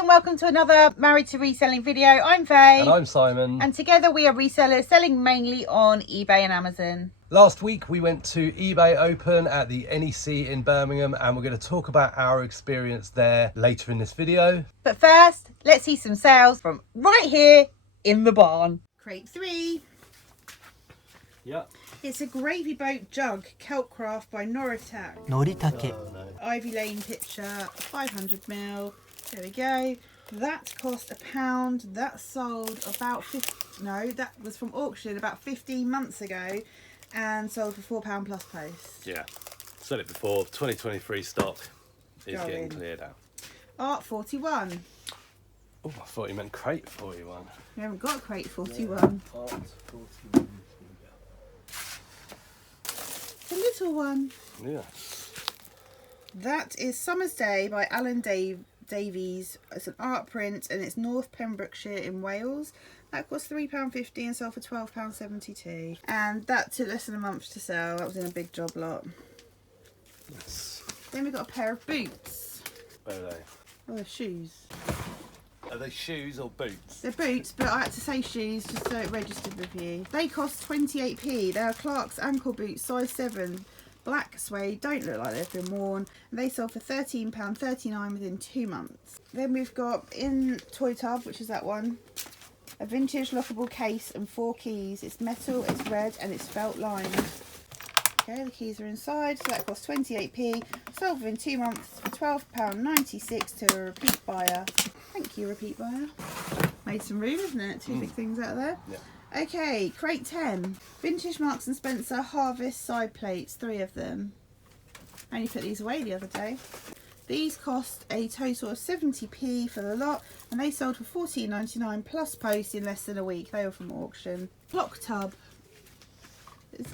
and welcome to another Married to Reselling video. I'm Faye. And I'm Simon. And together we are resellers selling mainly on eBay and Amazon. Last week we went to eBay Open at the NEC in Birmingham, and we're going to talk about our experience there later in this video. But first, let's see some sales from right here in the barn. Crate 3. Yeah. It's a gravy boat jug, Kelpcraft by Noritake. Noritake. Ivy Lane picture, 500ml. There we go. That cost £1. That sold about that was from auction about 15 months ago and sold for £4 plus post. Yeah. Said it before, 2023 stock is getting cleared out. Art 41. Oh, I thought you meant crate 41. We haven't got crate 41. Art 41. The little one. Yeah. That is Summer's Day by Alan Davies. It's an art print and it's North Pembrokeshire in Wales. That cost £3.50 and sold for £12.72. And that took less than a month to sell. That was in a big job lot. Yes. Then we got a pair of boots. Where are they? Oh, they're shoes. Are they shoes or boots? They're boots, but I had to say shoes just so it registered with you. They cost 28p. They are Clark's ankle boots, size 7. Black suede, don't look like they've been worn. They sold for £13.39 within 2 months. Then we've got in Toy Tub, which is that one, a vintage lockable case and 4 keys. It's metal, it's red, and it's felt lined. Okay, the keys are inside, so that costs 28p. Sold within 2 months for £12.96 to a repeat buyer. Thank you, repeat buyer. Made some room, isn't it? Two big things out of there. Yeah. Okay, crate 10. Vintage Marks and Spencer Harvest side plates, 3 of them. I only put these away the other day. These cost a total of 70p for the lot, and they sold for £14.99 plus post in less than a week. They were from auction. Clock tub.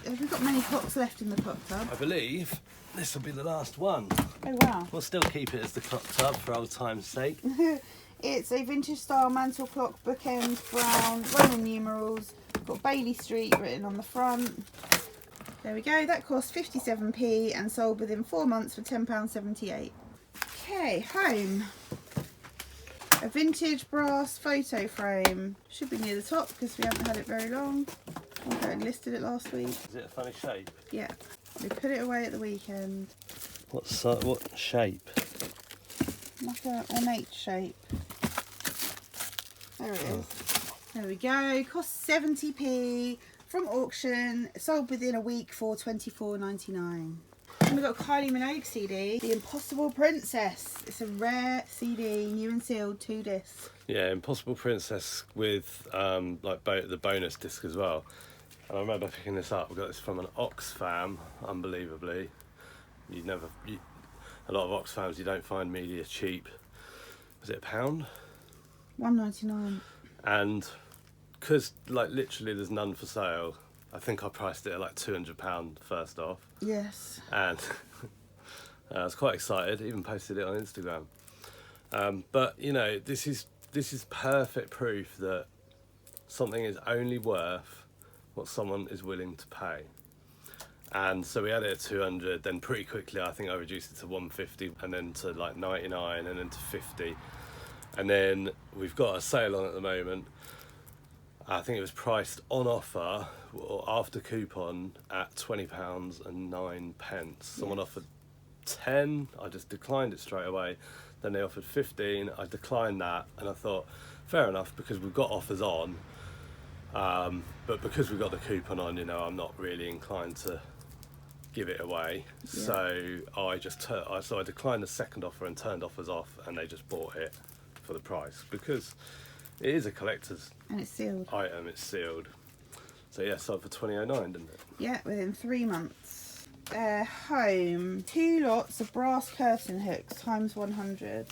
Have we got many clocks left in the clock tub? I believe this will be the last one. Oh wow. We'll still keep it as the clock tub for old time's sake. It's a vintage style mantle clock, bookend, brown, Roman numerals, got Bailey Street written on the front. There we go, that cost 57p and sold within 4 months for £10.78. Okay, home. A vintage brass photo frame. Should be near the top because we haven't had it very long. I listed it last week. Is it a funny shape? Yeah, we put it away at the weekend. What shape? Like an ornate shape. There it is. There we go. Cost 70p from auction. Sold within a week for £24.99. And we've got a Kylie Minogue CD, The Impossible Princess. It's a rare CD, new and sealed, 2 discs. Yeah, Impossible Princess with the bonus disc as well. And I remember picking this up. We got this from an Oxfam, unbelievably. A lot of Oxfams you don't find media cheap. Was it £1? £1.99. And because literally there's none for sale, I think I priced it at £200 first off. Yes. And I was quite excited, even posted it on Instagram. But you know, this is perfect proof that something is only worth what someone is willing to pay. And so we had it at 200, then pretty quickly I think I reduced it to 150 and then to 99 and then to 50. And then we've got a sale on at the moment. I think it was priced on offer or after coupon at £20 and 9 pence. Someone offered 10, I just declined it straight away. Then they offered 15, I declined that, and I thought, fair enough, because we've got offers on. But because we've got the coupon on, I'm not really inclined to give it away. Yeah. So I declined the second offer and turned offers off, and they just bought it for the price because it is a collector's and it's sealed item. It's sealed. So yeah, sold for £20.09, didn't it? Yeah, within 3 months. Home. 2 lots of brass curtain hooks times 100.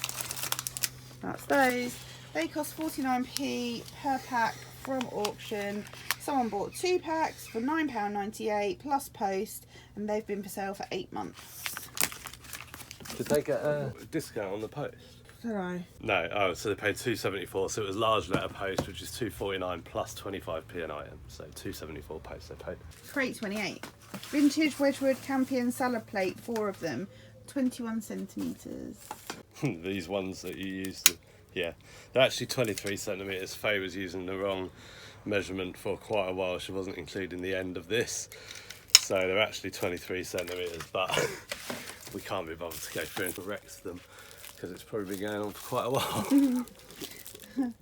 That's those. They cost 49p per pack from auction. Someone bought 2 packs for £9.98 plus post, and they've been for sale for 8 months. Did they get a discount on the post? Did I? No, so they paid £2.74, so it was large letter post, which is £2.49 plus 25p an item, so £2.74 post they paid. Crate 28. Vintage Wedgwood Campion salad plate, 4 of them, 21 centimetres. These ones that you use to Yeah, they're actually 23 centimetres. Faye was using the wrong measurement for quite a while. She wasn't including the end of this. So they're actually 23 centimetres, but we can't be bothered to go through and correct them because it's probably been going on for quite a while. Well,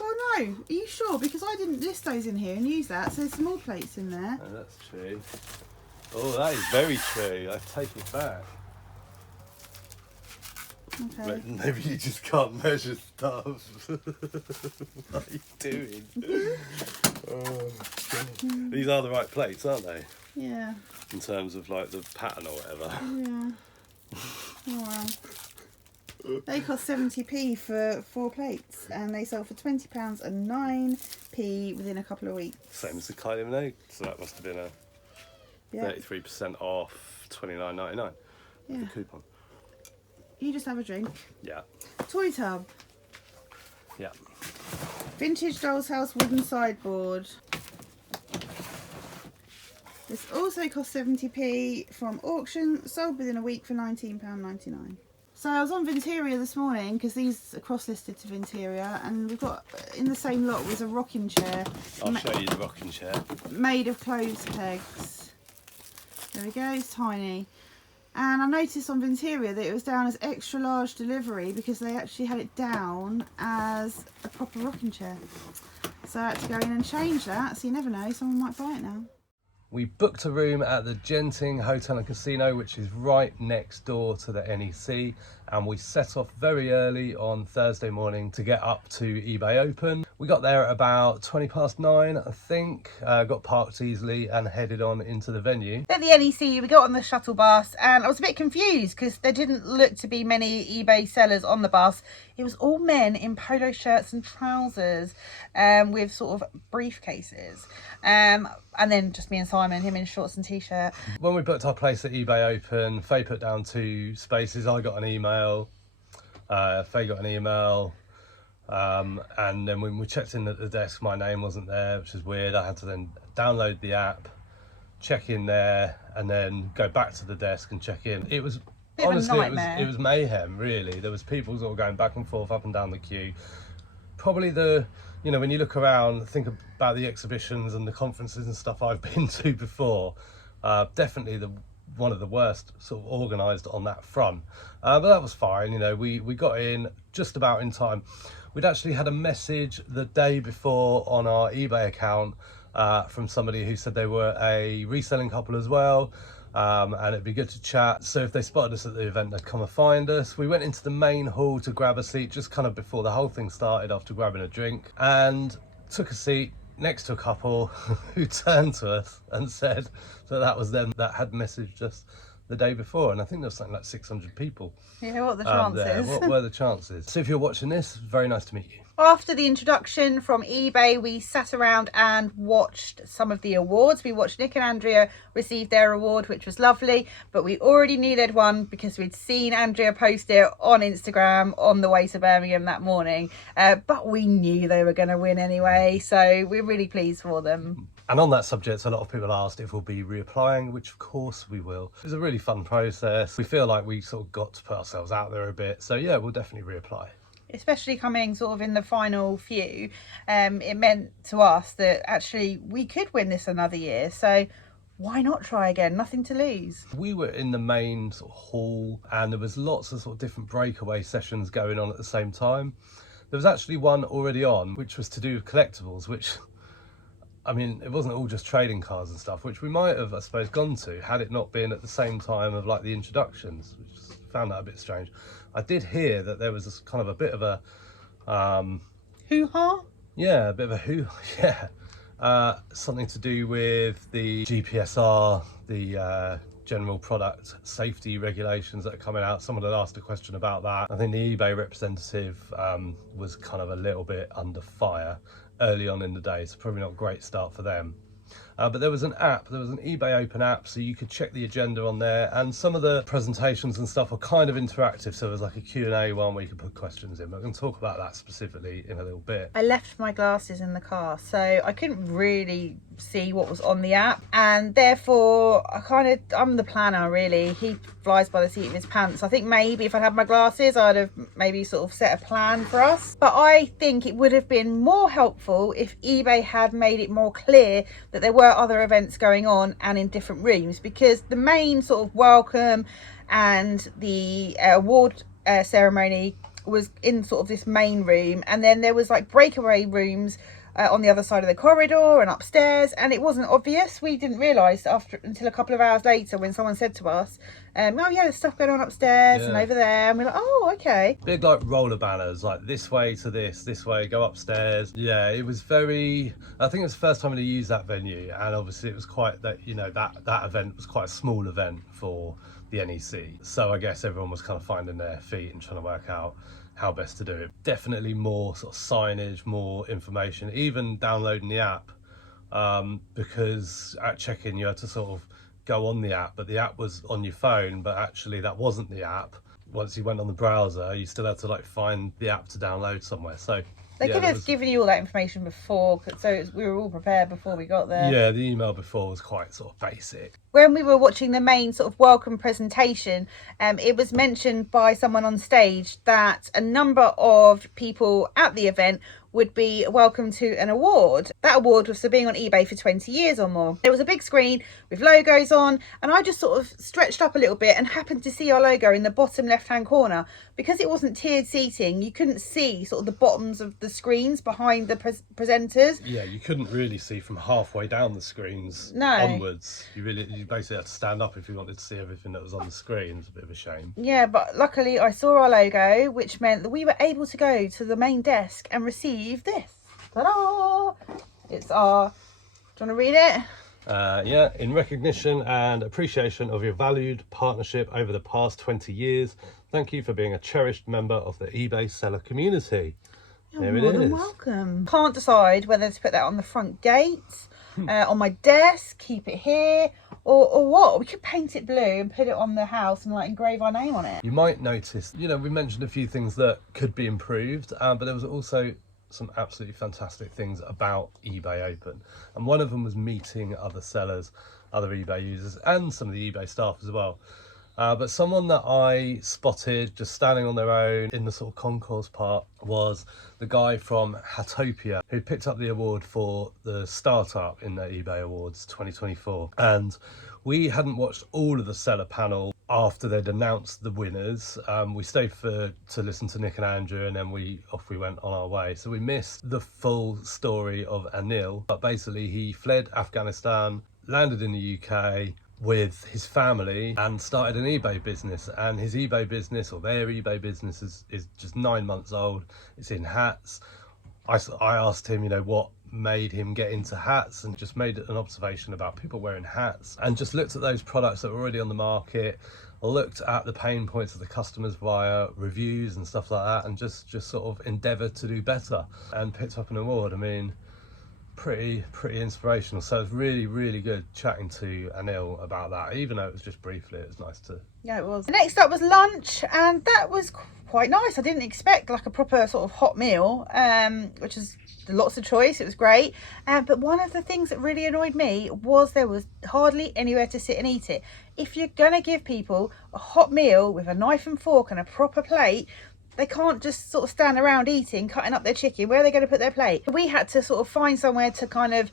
no, are you sure? Because I didn't list those in here and use that, so there's some more plates in there. Oh, that's true. Oh, that is very true. I take it back. Okay. Maybe you just can't measure stuff. What are you doing? Oh, God. These are the right plates, aren't they? Yeah. In terms of like the pattern or whatever. Yeah. Oh, well. They cost 70p for 4 plates, and they sold for £20 and 9p within a couple of weeks. Same as the Kylie Minogue, so that must have been a 33% off, $29.99 with the coupon. You just have a drink. Yeah. Toy tub. Yeah. Vintage Doll's House wooden sideboard. This also cost 70p from auction, sold within a week for £19.99. So I was on Vinteria this morning because these are cross-listed to Vinteria, and we've got in the same lot was a rocking chair. I'll show you the rocking chair. Made of clothes pegs. There we go, it's tiny. And I noticed on Vinteria that it was down as extra large delivery because they actually had it down as a proper rocking chair. So I had to go in and change that, so you never know, someone might buy it now. We booked a room at the Genting Hotel and Casino, which is right next door to the NEC, and we set off very early on Thursday morning to get up to eBay Open. We got there at about 9:20, I think, got parked easily and headed on into the venue. At the NEC, we got on the shuttle bus, and I was a bit confused because there didn't look to be many eBay sellers on the bus. It was all men in polo shirts and trousers with sort of briefcases. And then just me and Simon, him in shorts and t-shirt. When we booked our place at eBay Open, Faye put down 2 spaces. I got an email, Faye got an email, and then when we checked in at the desk, my name wasn't there, which is weird. I had to then download the app, check in there, and then go back to the desk and check in. It was honestly, it was mayhem, really. There was people sort of going back and forth, up and down the queue. Probably you know, when you look around, think about the exhibitions and the conferences and stuff I've been to before, definitely one of the worst sort of organised on that front. But that was fine, you know, we got in just about in time. We'd actually had a message the day before on our eBay account from somebody who said they were a reselling couple as well. And it'd be good to chat. So if they spotted us at the event, they'd come and find us. We went into the main hall to grab a seat just kind of before the whole thing started, after grabbing a drink, and took a seat next to a couple who turned to us and said that was them that had messaged us the day before. And I think there was something like 600 people. Yeah, what are the chances? What were the chances? So if you're watching this, very nice to meet you. After the introduction from eBay, we sat around and watched some of the awards. We watched Nick and Andrea receive their award, which was lovely, but we already knew they'd won because we'd seen Andrea post it on Instagram on the way to Birmingham that morning. But we knew they were going to win anyway, so we're really pleased for them. And on that subject, a lot of people asked if we'll be reapplying, which of course we will. It was a really fun process. We feel like we sort of got to put ourselves out there a bit. So yeah, we'll definitely reapply. Especially coming sort of in the final few, it meant to us that actually we could win this another year. So why not try again? Nothing to lose. We were in the main sort of hall, and there was lots of sort of different breakaway sessions going on at the same time. There was actually one already on, which was to do with collectibles, which, I mean, it wasn't all just trading cards and stuff, which we might have, I suppose, gone to had it not been at the same time of like the introductions, which found that a bit strange. I did hear that there was this kind of a bit of a hoo-ha? Yeah, a bit of a yeah. Something to do with the GPSR, the general product safety regulations that are coming out. Someone had asked a question about that. I think the eBay representative was kind of a little bit under fire early on in the day, so probably not a great start for them. But there was an app, there was an eBay Open app, so you could check the agenda on there, and some of the presentations and stuff were kind of interactive, so there was like a Q&A one where you could put questions in. We're going to talk about that specifically in a little bit. I left my glasses in the car, so I couldn't really see what was on the app, and therefore I'm the planner really. He flies by the seat of his pants. I think maybe if I'd had my glasses I'd have maybe sort of set a plan for us, but I think it would have been more helpful if eBay had made it more clear that there were other events going on and in different rooms, because the main sort of welcome and the award ceremony was in sort of this main room, and then there was like breakaway rooms on the other side of the corridor and upstairs, and it wasn't obvious. We didn't realise until a couple of hours later when someone said to us, oh yeah, there's stuff going on upstairs and over there, and we're like, oh okay. Big like roller banners, like this way to this way, go upstairs. Yeah, it was very, I think it was the first time they used that venue, and obviously it was quite that, you know, that event was quite a small event for the NEC, so I guess everyone was kind of finding their feet and trying to work out how best to do it. Definitely more sort of signage, more information, even downloading the app, because at check-in you had to sort of go on the app, but the app was on your phone, but actually that wasn't the app. Once you went on the browser, you still had to like find the app to download somewhere. So they could have given you all that information before, so we were all prepared before we got there. Yeah, the email before was quite sort of basic. When we were watching the main sort of welcome presentation, it was mentioned by someone on stage that a number of people at the event would be welcome to an award. That award was for being on eBay for 20 years or more. It was a big screen with logos on, and I just sort of stretched up a little bit and happened to see our logo in the bottom left hand corner. Because it wasn't tiered seating, you couldn't see sort of the bottoms of the screens behind the presenters. Yeah, you couldn't really see from halfway down the screens onwards. You basically had to stand up if you wanted to see everything that was on the screen. It's a bit of a shame. Yeah, but luckily I saw our logo, which meant that we were able to go to the main desk and receive this. Ta-da! It's our... Do you want to read it? Yeah, in recognition and appreciation of your valued partnership over the past 20 years, thank you for being a cherished member of the eBay seller community. You're more than welcome. Can't decide whether to put that on the front gate, on my desk, keep it here, or what. We could paint it blue and put it on the house and like engrave our name on it. You might notice, you know, we mentioned a few things that could be improved, but there was also some absolutely fantastic things about eBay Open, and one of them was meeting other sellers, other eBay users, and some of the eBay staff as well. But someone that I spotted just standing on their own in the sort of concourse part was the guy from Hatopia, who picked up the award for the startup in the eBay Awards 2024. And we hadn't watched all of the seller panel after they'd announced the winners. We stayed to listen to Nick and Andrew, and then off we went on our way. So we missed the full story of Anil, but basically he fled Afghanistan, landed in the UK with his family and started an eBay business, and his eBay business, or their eBay business, is just 9 months old. It's in hats. I asked him, you know, what made him get into hats, and just made an observation about people wearing hats, and just looked at those products that were already on the market, looked at the pain points of the customers via reviews and stuff like that, and just sort of endeavoured to do better, and picked up an award. I mean, pretty inspirational. So it's really good chatting to Anil about that, even though it was just briefly. It was nice to... Yeah, it was. Next up was lunch, and that was quite nice. I didn't expect like a proper sort of hot meal, which is lots of choice. It was great, but one of the things that really annoyed me was there was hardly anywhere to sit and eat it. If you're gonna give people a hot meal with a knife and fork and a proper plate, they can't just sort of stand around eating, cutting up their chicken. Where are they going to put their plate? We had to sort of find somewhere to kind of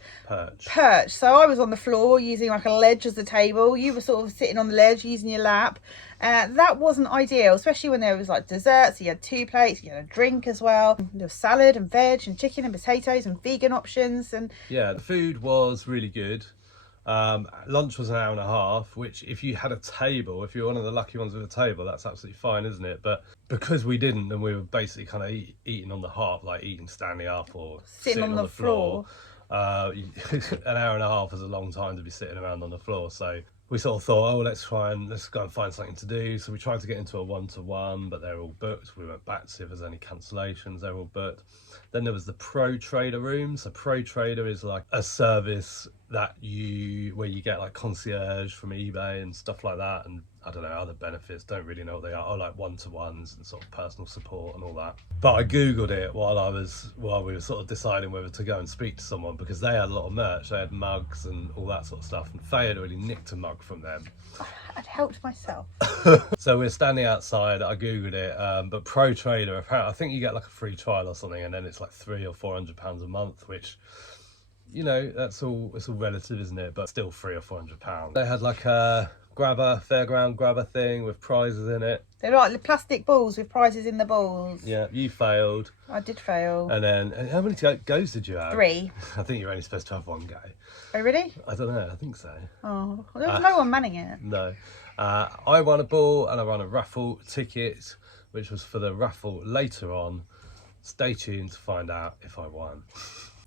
perch. So I was on the floor using like a ledge as a table. You were sort of sitting on the ledge using your lap. That wasn't ideal, especially when there was like desserts. You had 2 plates, you had a drink as well. There was salad and veg and chicken and potatoes and vegan options. And yeah, the food was really good. Lunch was an hour and a half, which if you had a table, if you're one of the lucky ones with a table, that's absolutely fine, isn't it? But because we didn't, and we were basically kind of eating on the hop, like eating standing up or sitting on the floor, an hour and a half is a long time to be sitting around on the floor. So we sort of thought, oh, let's go and find something to do. So we tried to get into a 1-to-1, but they're all booked. We went back to see if there's any cancellations. They're all booked. Then there was the Pro Trader room. So Pro Trader is like a service where you get like concierge from eBay and stuff like that, and I don't know, other benefits, don't really know what they are. Oh, like 1-to-1s and sort of personal support and all that. But I googled it while we were sort of deciding whether to go and speak to someone, because they had a lot of merch. They had mugs and all that sort of stuff, and Faye had already nicked a mug from them. I'd helped myself. So we're standing outside. I googled it, but Pro Trader, apparently, I think you get like a free trial or something, and then it's like £300 or £400 a month, which, you know, it's all relative, isn't it? But still £300 or £400. They had like a fairground grabber thing with prizes in it. They're like plastic balls with prizes in the balls. Yeah, you failed. I did fail. And then, how many goes did you have? 3. I think you're only supposed to have 1 go. Oh, really? I don't know, I think so. Oh, there was no one manning it. No. I won a ball and I won a raffle ticket, which was for the raffle later on. Stay tuned to find out if I won.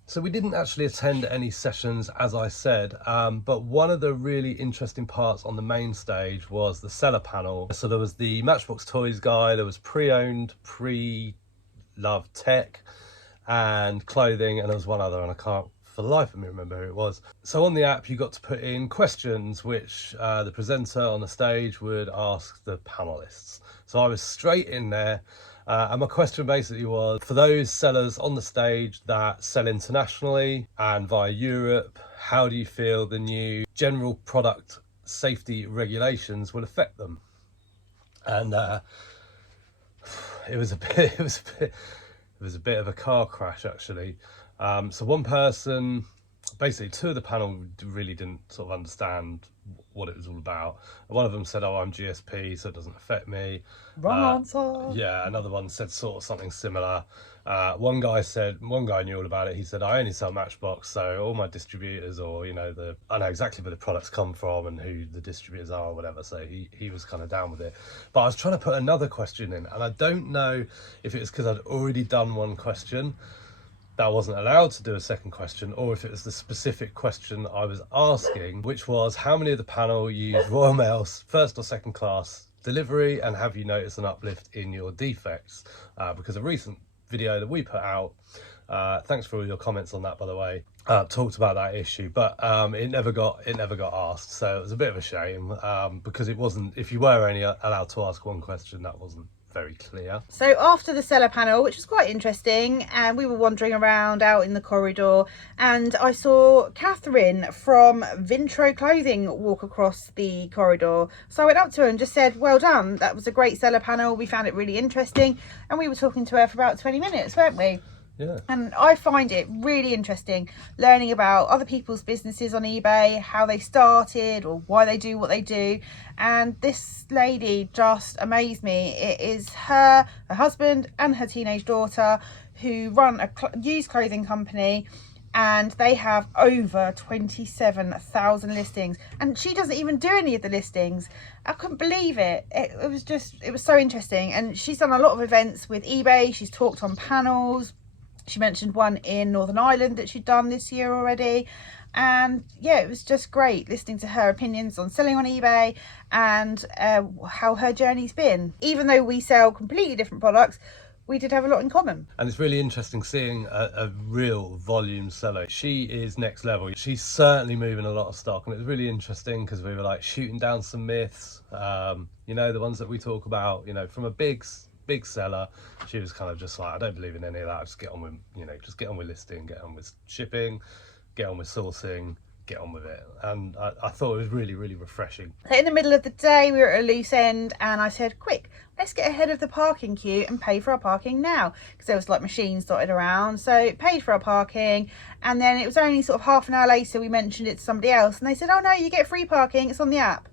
So we didn't actually attend any sessions, as I said, but one of the really interesting parts on the main stage was the seller panel. So there was the Matchbox Toys guy, there was pre-owned, pre-loved tech and clothing, and there was one other, and I can't for the life of me remember who it was. So on the app you got to put in questions which the presenter on the stage would ask the panelists. So I was straight in there. And my question basically was, for those sellers on the stage that sell internationally and via Europe, how do you feel the new general product safety regulations will affect them? And it was a bit of a car crash, actually. So one person, basically 2 of the panel really didn't sort of understand what it was all about. One of them said, oh, I'm GSP, so it doesn't affect me. Wrong answer. Yeah, another one said sort of something similar. One guy knew all about it. He said, I only sell Matchbox, so all my distributors, or, you know, I know exactly where the products come from and who the distributors are or whatever. So he was kind of down with it. But I was trying to put another question in, and I don't know if it was because I'd already done one question that I wasn't allowed to do a second question, or if it was the specific question I was asking, which was, how many of the panel use Royal Mail's first or second class delivery, and have you noticed an uplift in your defects? Because a recent video that we put out, thanks for all your comments on that, by the way, talked about that issue, but it never got asked. So it was a bit of a shame, because it wasn't, if you were only allowed to ask one question, that wasn't very clear. So after the seller panel, which was quite interesting, and we were wandering around out in the corridor, and I saw Catherine from Vintro Clothing walk across the corridor. So I went up to her and just said, well done, that was a great seller panel, we found it really interesting. And we were talking to her for about 20 minutes, weren't we? Yeah. And I find it really interesting learning about other people's businesses on eBay, how they started or why they do what they do. And this lady just amazed me. It is her husband and her teenage daughter who run a used clothing company, and they have over 27,000 listings, and she doesn't even do any of the listings. I couldn't believe it. It was so interesting. And she's done a lot of events with eBay. She's talked on panels. She mentioned one in Northern Ireland that she'd done this year already. And yeah, it was just great listening to her opinions on selling on eBay and how her journey's been. Even though we sell completely different products, we did have a lot in common. And it's really interesting seeing a real volume seller. She is next level. She's certainly moving a lot of stock, and it was really interesting because we were like shooting down some myths, you know, the ones that we talk about, you know, from a big seller. She was kind of just like, I don't believe in any of that. Just get on with, you know, just get on with listing, get on with shipping, get on with sourcing, get on with it. And I thought it was really, really refreshing. In the middle of the day, we were at a loose end, and I said, quick, let's get ahead of the parking queue and pay for our parking now, because there was like machines dotted around. So paid for our parking, and then it was only sort of half an hour later we mentioned it to somebody else, and they said, oh no, you get free parking, it's on the app.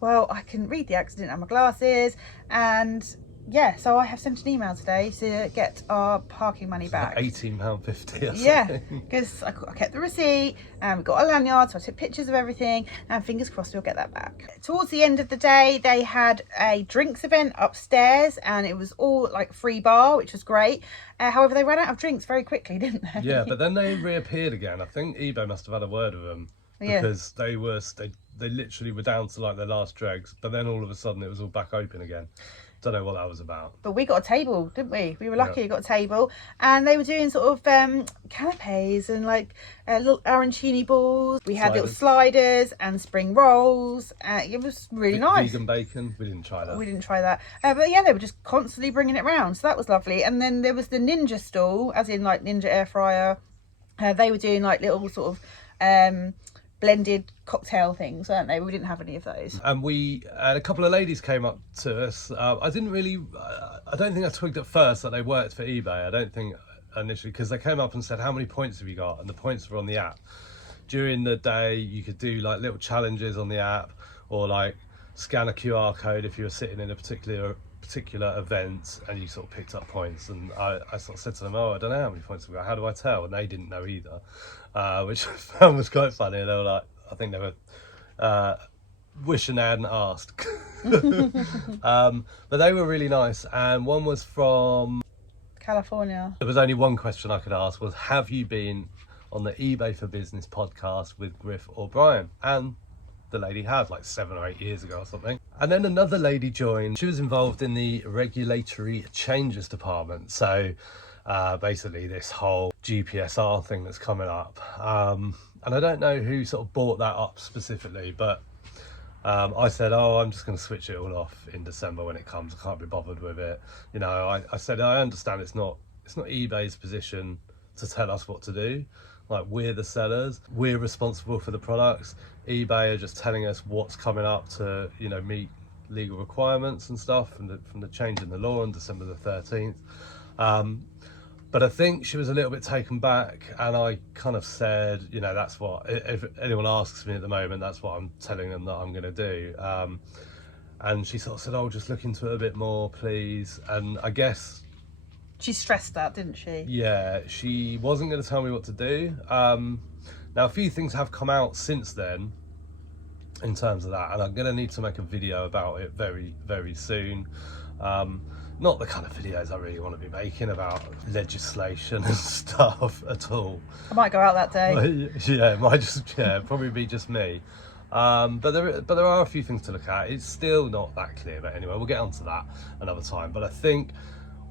Well, I couldn't read the app, I didn't have my glasses, and yeah, so I have sent an email today to get our parking money back. £18.50 or something. Yeah, because I kept the receipt and we got a lanyard, so I took pictures of everything, and fingers crossed we'll get that back. Towards the end of the day, they had a drinks event upstairs, and it was all like free bar, which was great. However, they ran out of drinks very quickly, didn't they? Yeah, but then they reappeared again. I think eBay must have had a word with them. because they literally were down to like their last dregs, but then all of a sudden it was all back open again. Don't know what that was about. But we got a table, didn't we? We were lucky we got a table, and they were doing sort of canapes and like little arancini balls. We had little sliders and spring rolls. It was really nice. Vegan bacon, we didn't try that. But yeah, they were just constantly bringing it round, so that was lovely. And then there was the Ninja stall, as in like Ninja air fryer. They were doing like little sort of blended cocktail things, weren't they? We didn't have any of those. And a couple of ladies came up to us. I don't think I twigged at first that they worked for eBay. I don't think initially, because they came up and said, how many points have you got? And the points were on the app. During the day, you could do like little challenges on the app, or like scan a QR code if you were sitting in a particular event and you sort of picked up points. And I sort of said to them, I don't know how many points we've got, how do I tell? And they didn't know either, which I found was quite funny. They were like, I think they were wishing they hadn't asked. But they were really nice, and one was from California. There was only one question I could ask, was, have you been on the eBay for Business podcast with Griff or Brian? And the lady had, like 7 or 8 years ago or something. And then another lady joined. She was involved in the regulatory changes department. So basically this whole GPSR thing that's coming up. And I don't know who sort of brought that up specifically, but I said, I'm just going to switch it all off in December when it comes. I can't be bothered with it. You know, I said, I understand it's not eBay's position to tell us what to do. Like, we're the sellers, we're responsible for the products. eBay are just telling us what's coming up to, you know, meet legal requirements and stuff from the change in the law on December the 13th. But I think she was a little bit taken back, and I kind of said, you know, that's what, if anyone asks me at the moment, that's what I'm telling them that I'm going to do. And she sort of said, just look into it a bit more, please. And I guess she stressed that, didn't she? Yeah, she wasn't going to tell me what to do. Now, a few things have come out since then in terms of that, and I'm going to need to make a video about it very, very soon. Not the kind of videos I really want to be making about legislation and stuff at all. I might go out that day. Yeah, it might probably be just me. But there are a few things to look at. It's still not that clear, but anyway, we'll get onto that another time. But I think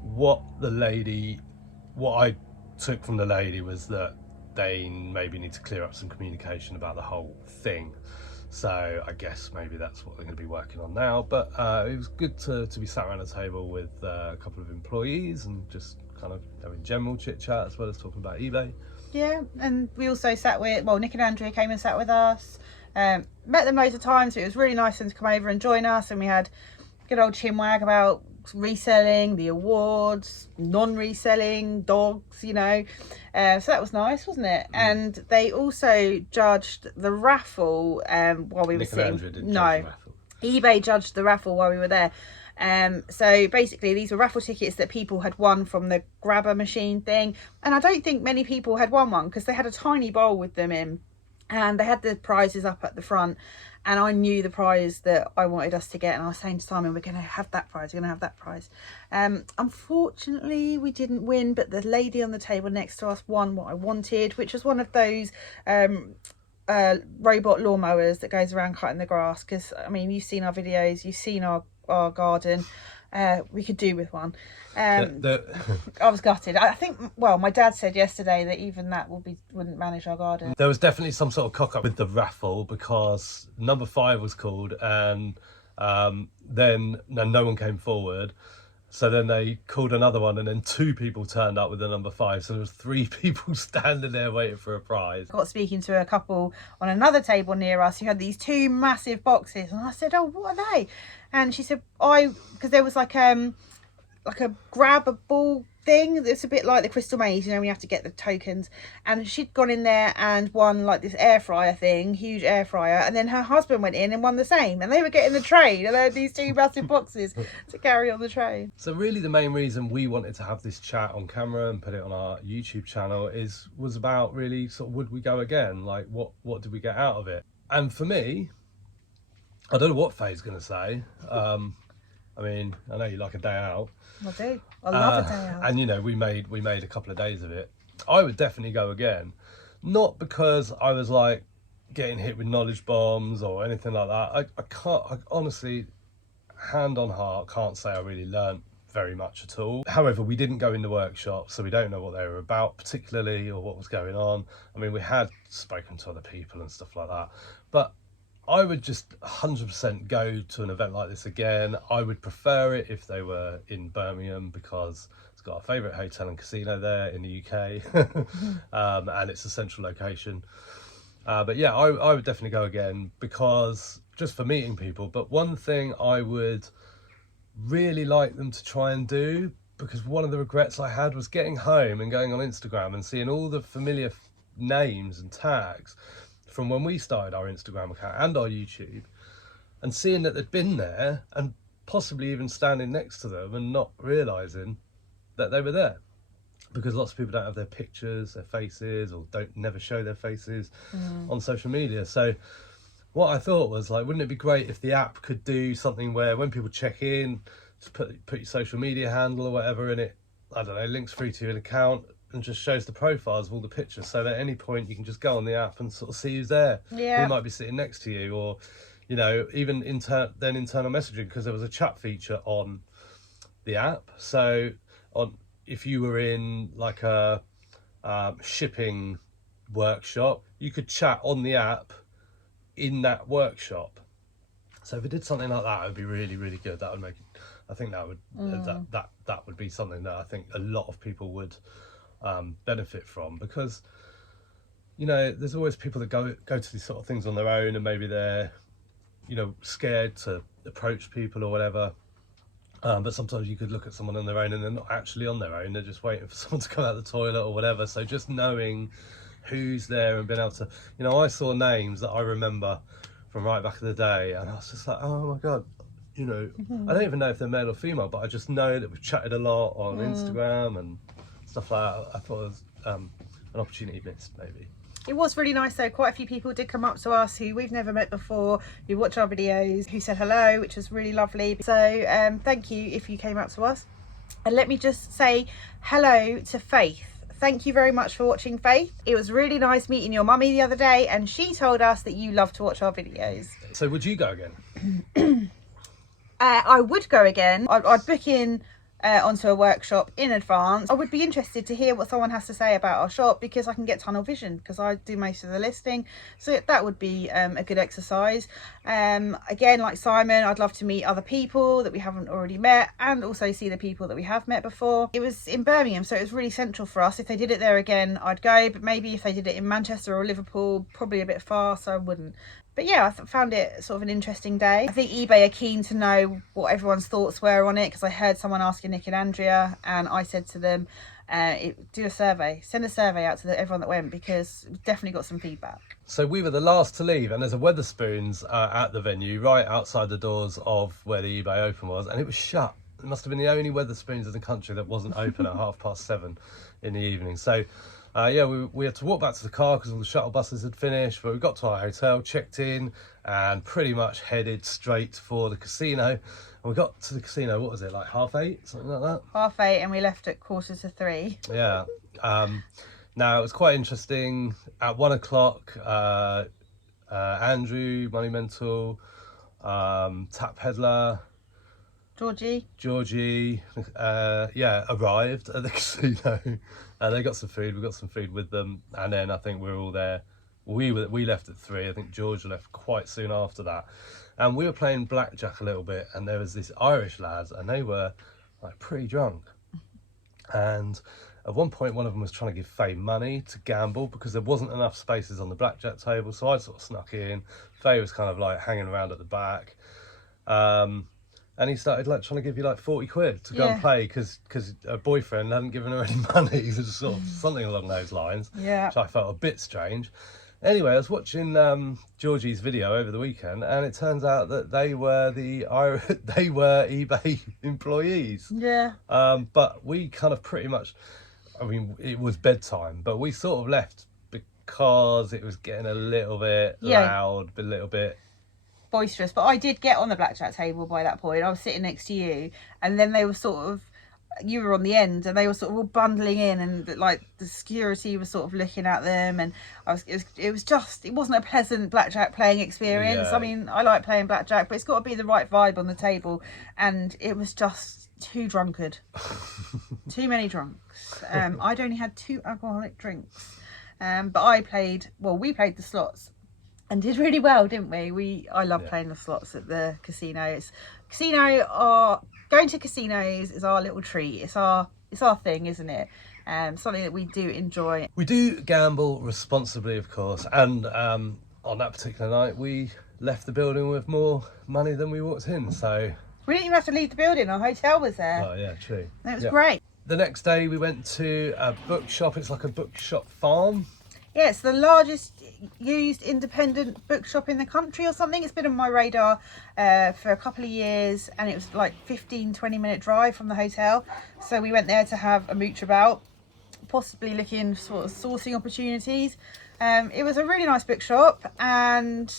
what I took from the lady was that they maybe need to clear up some communication about the whole thing. So I guess maybe that's what they're going to be working on now. But it was good to be sat around a table with a couple of employees and just kind of having general chit chat as well as talking about eBay. Yeah, and we also sat with, Nick and Andrea came and sat with us. Met them loads of times, so it was really nice for them to come over and join us, and we had good old chinwag about reselling, the awards, non-reselling, dogs, you know. So that was nice, wasn't it? And they also judged the raffle while we were sitting. eBay judged the raffle while we were there. So basically these were raffle tickets that people had won from the grabber machine thing, and I don't think many people had won one because they had a tiny bowl with them in, and they had the prizes up at the front, and I knew the prize that I wanted us to get, and I was saying to Simon, we're going to have that prize, unfortunately we didn't win, but the lady on the table next to us won what I wanted, which was one of those robot lawnmowers that goes around cutting the grass, because I mean, you've seen our videos, you've seen our garden. We could do with one. I was gutted. I think, my dad said yesterday that even that wouldn't manage our garden. There was definitely some sort of cock up with the raffle, because number 5 was called, and then no one came forward. So then they called another one, and then 2 people turned up with the number 5. So there was 3 people standing there waiting for a prize. I got speaking to a couple on another table near us who had these 2 massive boxes, and I said, what are they? And she said, because there was like a grab a ball thing. It's a bit like the Crystal Maze, you know, when you have to get the tokens. And she'd gone in there and won like this air fryer thing, huge air fryer. And then her husband went in and won the same. And they were getting the train, and they had these 2 massive boxes to carry on the train. So really the main reason we wanted to have this chat on camera and put it on our YouTube channel was about really sort of, would we go again? Like, what did we get out of it? And for me, I don't know what Faye's going to say. I mean, I know you like a day out. I do. I love a day out. And, you know, we made a couple of days of it. I would definitely go again. Not because I was like, getting hit with knowledge bombs or anything like that. I honestly, hand on heart, can't say I really learnt very much at all. However, we didn't go in the workshop, so we don't know what they were about particularly or what was going on. I mean, we had spoken to other people and stuff like that, but I would just 100% go to an event like this again. I would prefer it if they were in Birmingham, because it's got our favourite hotel and casino there in the UK, and it's a central location. But yeah, I would definitely go again, because just for meeting people. But one thing I would really like them to try and do, because one of the regrets I had was getting home and going on Instagram and seeing all the familiar names and tags from when we started our Instagram account and our YouTube, and seeing that they'd been there and possibly even standing next to them and not realizing that they were there, because lots of people don't have their pictures, their faces, or don't never show their faces on social media. So what I thought was, like, wouldn't it be great if the app could do something where when people check in, just put your social media handle or whatever in it, I don't know, links through to an account and just shows the profiles of all the pictures, so that at any point you can just go on the app and sort of see who's there, who might be sitting next to you, or, you know, even internal messaging, because there was a chat feature on the app. So if you were in like a shipping workshop, you could chat on the app in that workshop. So if it did something like that, it would be really, really good. That would make it, I think that would that would be something that I think a lot of people would benefit from, because, you know, there's always people that go to these sort of things on their own, and maybe they're, you know, scared to approach people or whatever. But sometimes you could look at someone on their own and they're not actually on their own, they're just waiting for someone to come out of the toilet or whatever. So just knowing who's there and being able to, you know, I saw names that I remember from right back in the day, and I was just like, oh my God, you know, I don't even know if they're male or female, but I just know that we've chatted a lot on Instagram and stuff like that. I thought it was an opportunity missed, maybe. It was really nice though. Quite a few people did come up to us who we've never met before, who watch our videos, who said hello, which was really lovely. So thank you if you came up to us. And let me just say hello to Faith. Thank you very much for watching, Faith. It was really nice meeting your mummy the other day, and she told us that you love to watch our videos. So would you go again? I would go again. I'd book in onto a workshop in advance. I would be interested to hear what someone has to say about our shop, because I can get tunnel vision because I do most of the listing, so that would be a good exercise. Again, like Simon, I'd love to meet other people that we haven't already met, and also see the people that we have met before. It was in Birmingham, so it was really central for us. If they did it there again, I'd go, but maybe if they did it in Manchester or Liverpool, probably a bit far, so I wouldn't. But yeah, I found it sort of an interesting day. I think eBay are keen to know what everyone's thoughts were on it, because I heard someone asking Nick and Andrea, and I said to them, do a survey, send a survey out to everyone that went, because we've definitely got some feedback. So we were the last to leave, and there's a Wetherspoons at the venue right outside the doors of where the eBay Open was, and it was shut. It must have been the only Wetherspoons in the country that wasn't open at 7:30 in the evening. So yeah, we had to walk back to the car because all the shuttle buses had finished, but we got to our hotel, checked in, and pretty much headed straight for the casino. And we got to the casino, what was it, like 8:30, something like that? 8:30, and we left at 3:15. Yeah. Now, it was quite interesting. At 1 o'clock, Andrew, Money Mental, Tap Peddler, Georgie, yeah, arrived at the casino. They got some food, we got some food with them, and then I think we were all there. We left at 3. I think George left quite soon after that, and we were playing blackjack a little bit, and there was this Irish lads, and they were like pretty drunk, and at one point one of them was trying to give Faye money to gamble because there wasn't enough spaces on the blackjack table, so I sort of snuck in. Faye was kind of like hanging around at the back, and he started like trying to give you like 40 quid to go and play because her boyfriend hadn't given her any money. It was sort of something along those lines, which I felt a bit strange. Anyway, I was watching Georgie's video over the weekend, and it turns out that they were eBay employees. Yeah. But we kind of pretty much, I mean, it was bedtime, but we sort of left because it was getting a little bit loud, a little bit boisterous. But I did get on the blackjack table by that point. I was sitting next to you, and then they were sort of you were on the end, and they were sort of all bundling in, and like the security was sort of looking at them, and it wasn't a pleasant blackjack playing experience. Yeah. I mean, I like playing blackjack, but it's got to be the right vibe on the table, and it was just too drunkard. Too many drunks. I'd only had 2 alcoholic drinks, but we played the slots and did really well, didn't we? I love playing the slots at the casinos. Going to casinos is our little treat. It's our thing, isn't it? Something that we do enjoy. We do gamble responsibly, of course, and on that particular night we left the building with more money than we walked in, so we didn't even have to leave the building. Our hotel was there. oh yeah, true. It was great. The next day we went to a bookshop. It's like a bookshop farm. Yeah, it's the largest used independent bookshop in the country or something. It's been on my radar for a couple of years, and it was like 15-20 minute drive from the hotel. So we went there to have a mooch about, possibly looking sort of sourcing opportunities. It was a really nice bookshop, and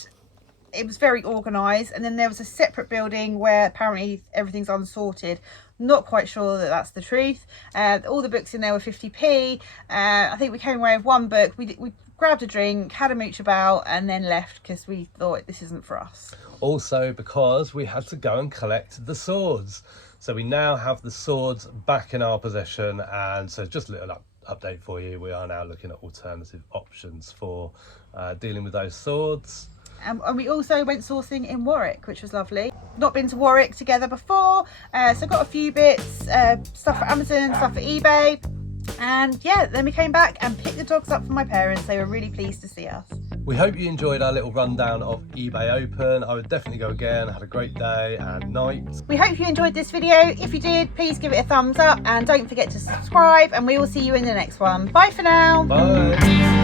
it was very organised. And then there was a separate building where apparently everything's unsorted. Not quite sure that that's the truth. All the books in there were 50p. I think we came away with one book. We grabbed a drink, had a mooch about, and then left because we thought this isn't for us. Also because we had to go and collect the swords. So we now have the swords back in our possession, and so just a little update for you. We are now looking at alternative options for dealing with those swords. And we also went sourcing in Warwick, which was lovely. Not been to Warwick together before, so got a few bits, stuff for Amazon, stuff for eBay. And yeah, then we came back and picked the dogs up for my parents. They were really pleased to see us. We hope you enjoyed our little rundown of eBay Open. I would definitely go again. I had a great day and night. We hope you enjoyed this video. If you did, please give it a thumbs up and don't forget to subscribe, and we will see you in the next one. Bye for now. Bye.